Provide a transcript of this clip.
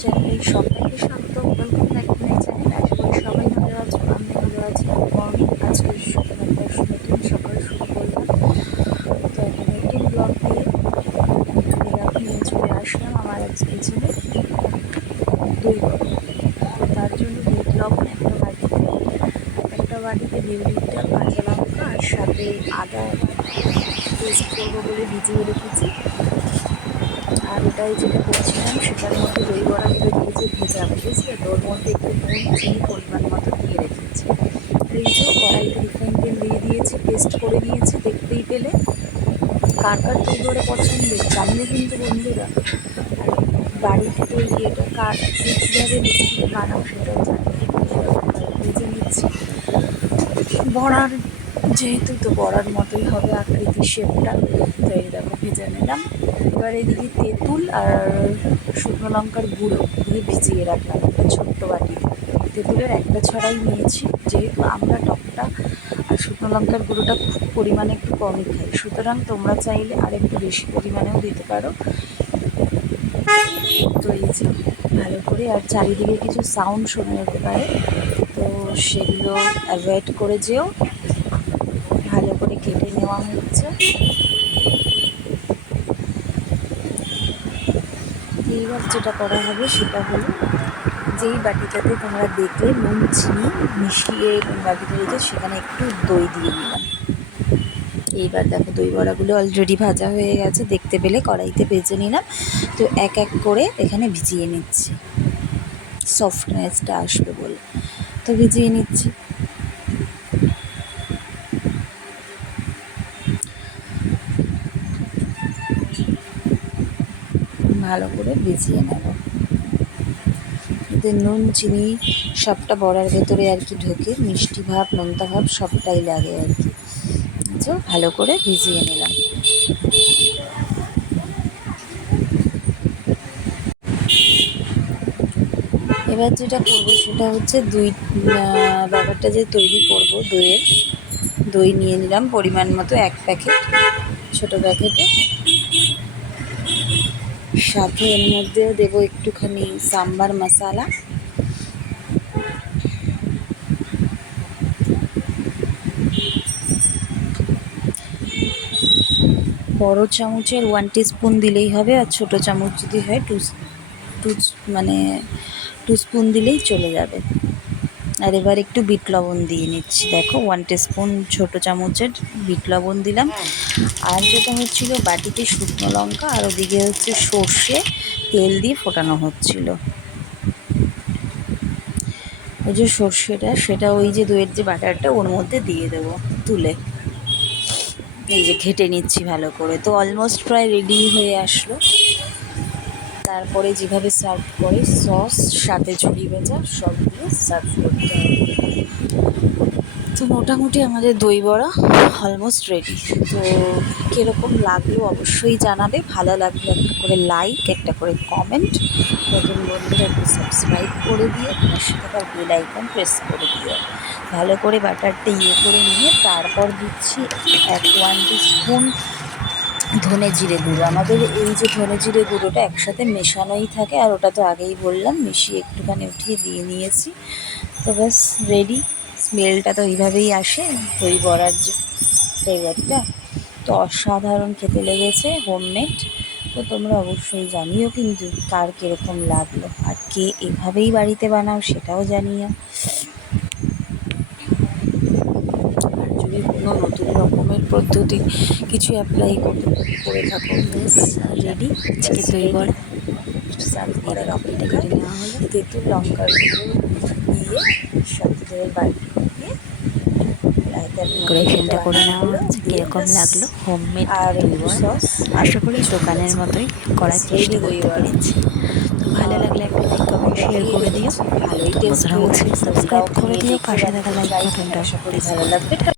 চ্যানেলে সবাইকে স্বাগত। Welcome back to my channel. আশা করি সবাই ভালো আছো, আমি ভালো আছি। এবং আজকে একটা নতুন সকাল শুরু করলাম। তো একটা নতুন ব্লগ নিয়ে চলে আসলাম আমার আজকে ছিল দই বড়া। তো তার জন্য দুধ লবণ একটা বাটিতে বিউলিটা, কাঁচা লঙ্কা আর সাথে আদা পেস্ট করবো বলে ভিজিয়ে রেখেছি। আর এটাই যেটা করছিলাম সেটার মধ্যে দই বড়াগুলো দিয়েছি ভেজা, বুঝলে তো। ওর মধ্যে একটু নুন চিনি পরিমাণ মতো দিয়ে রেখেছি। এই যে কড়াইতে রিফাইন তেল দিয়ে দিয়েছি, পেস্ট করে নিয়েছি, দেখতেই পেলে। কার কার দই বড়া পছন্দ জানিয়ে কিন্তু বন্ধুরা। আর বাড়িতে তৈরি এটা কীভাবে রেসিপি বানাও সেটাও জানিয়ে। ভেজে নিচ্ছি বড়ার, যেহেতু তো বড়ার মতোই হবে আকৃতি শেপটা। তো এই দেখো ভেজে নিলাম। এবার এদিকে তেঁতুল আর শুকনো লঙ্কার গুঁড়ো দিয়ে ভিজিয়ে রাখলাম একটা ছোট্ট বাটিতে। তেঁতুলের একটা ছড়াই নিয়েছি, যেহেতু আমরা টকটা আর শুকনো লঙ্কার গুঁড়োটা খুব পরিমাণে একটু কমই খাই, সুতরাং তোমরা চাইলে আর একটু বেশি পরিমাণেও দিতে পারো। তো এই যে ভালো করে, আর চারিদিকে কিছু সাউন্ড শোনা যেতে পারে, তো সেগুলো অ্যাভয়েড করে যেও। ভালো করে কেটে নেওয়া হচ্ছে। এইবার যেটা করা হবে সেটা হলো, যেই বাটিটাতে তোমরা দেখলে নুন চিনি মিশিয়ে বাটিতে রেখে সেখানে একটু দই দিয়ে নিলাম। এইবার দেখো দই বড়াগুলো অলরেডি ভাজা হয়ে গেছে, দেখতে পেলে কড়াইতে ভেজে নিলাম। তো এক এক করে এখানে ভিজিয়ে নিচ্ছি, সফটনেসটা আসবে বলে। তো ভিজিয়ে নিচ্ছি। ভালো করে ভিজিয়ে নেব, এতে নুন চিনি সবটা বড়ার ভেতরে আর কি ঢোকে, মিষ্টি ভাব নোনতা ভাব সবটাই লাগে আর কি। ভালো করে ভিজিয়ে নিলাম। এবার যেটা করবো সেটা হচ্ছে ব্যাপারটা যে তৈরি করব দই নিয়ে নিলাম পরিমাণ মতো, 1 প্যাকেট, ছোটো প্যাকেটে। সাথে এর মধ্যে দেবো একটুখানি সাম্বার মশালা, বড় চামচের 1 টিস্পুন দিলেই হবে, আর ছোটো চামচ যদি হয় 2 স্পুন দিলেই চলে যাবে। আর এবার একটু বিট লবণ দিয়ে নিচ্ছি, দেখো 1 টিস্পুন ছোটো চামচের বিট লবণ দিলাম। আর যেটা হচ্ছিল বাটিতে শুকনো লঙ্কা, আর ওদিকে হচ্ছে সর্ষে তেল দিয়ে ফোটানো হচ্ছিল। ওই যে সর্ষেটা, সেটা ওই যে দইয়ের যে বাটারটা ওর মধ্যে দিয়ে দেবো তুলে। এই যে ঘেটে নিচ্ছি ভালো করে। তো অলমোস্ট প্রায় রেডি হয়ে আসলো। তারপরে যেভাবে সার্ভ করে সস সাথে ঝুড়ি ভাজা সব দিয়ে সার্ভ করতে হবে। তো মোটামুটি আমাদের দই বড়া অলমোস্ট রেডি। তো কীরকম লাগলো অবশ্যই জানাবে। ভালো লাগলে একটা করে লাইক, একটা করে কমেন্ট, নতুন বন্ধুরা একটু সাবস্ক্রাইব করে দিয়ে পাশে থাকা বেল আইকন প্রেস করে দিও। ভালো করে বাটারটা করে নিয়ে তারপর দিচ্ছি 1 টিস্পুন ধনে জিরে গুঁড়ো। আমাদের এই যে ধনে জিরে গুঁড়োটা একসাথে মেশানোই থাকে, আর ওটা তো আগেই বললাম, মিশিয়ে একটুখানি উঠিয়ে দিয়ে নিয়েছি। তো ব্যাস রেডি। স্মেলটা তো এইভাবেই আসে দই বড়ার যে ফ্লেভারটা, তো অসাধারণ খেতে লেগেছে, হোমমেড। তো তোমরা অবশ্যই জানিও কিন্তু কার কীরকম লাগলো, আর কে এভাবেই বাড়িতে বানাও সেটাও জানিও। আর যদি কোনো নতুন রকমের পদ্ধতি কিছু অ্যাপ্লাই করে থাকো, বেশ রেডি আজকে দই বড়া সার্ভ করার অপেক্ষা। কেটে নেওয়া হলো, তেঁতুল লঙ্কার গুঁড়ো দিয়ে সাথে দইয়ের বাটি দিয়ে ডেকোরেশনটা করে নেওয়া হচ্ছে। কীরকম লাগলো হোমমেড দই বড়া? আশা করি দোকানের মতোই করার চেষ্টা করতে পেরেছি। তো ভালো লাগলে একটা লাইক কমেন্ট শেয়ার করে দিও। বন্ধুরা অবশ্যই সাবস্ক্রাইব করে দিও, পাশে থাকা লাইক বাটনটা প্রেস করে দিও।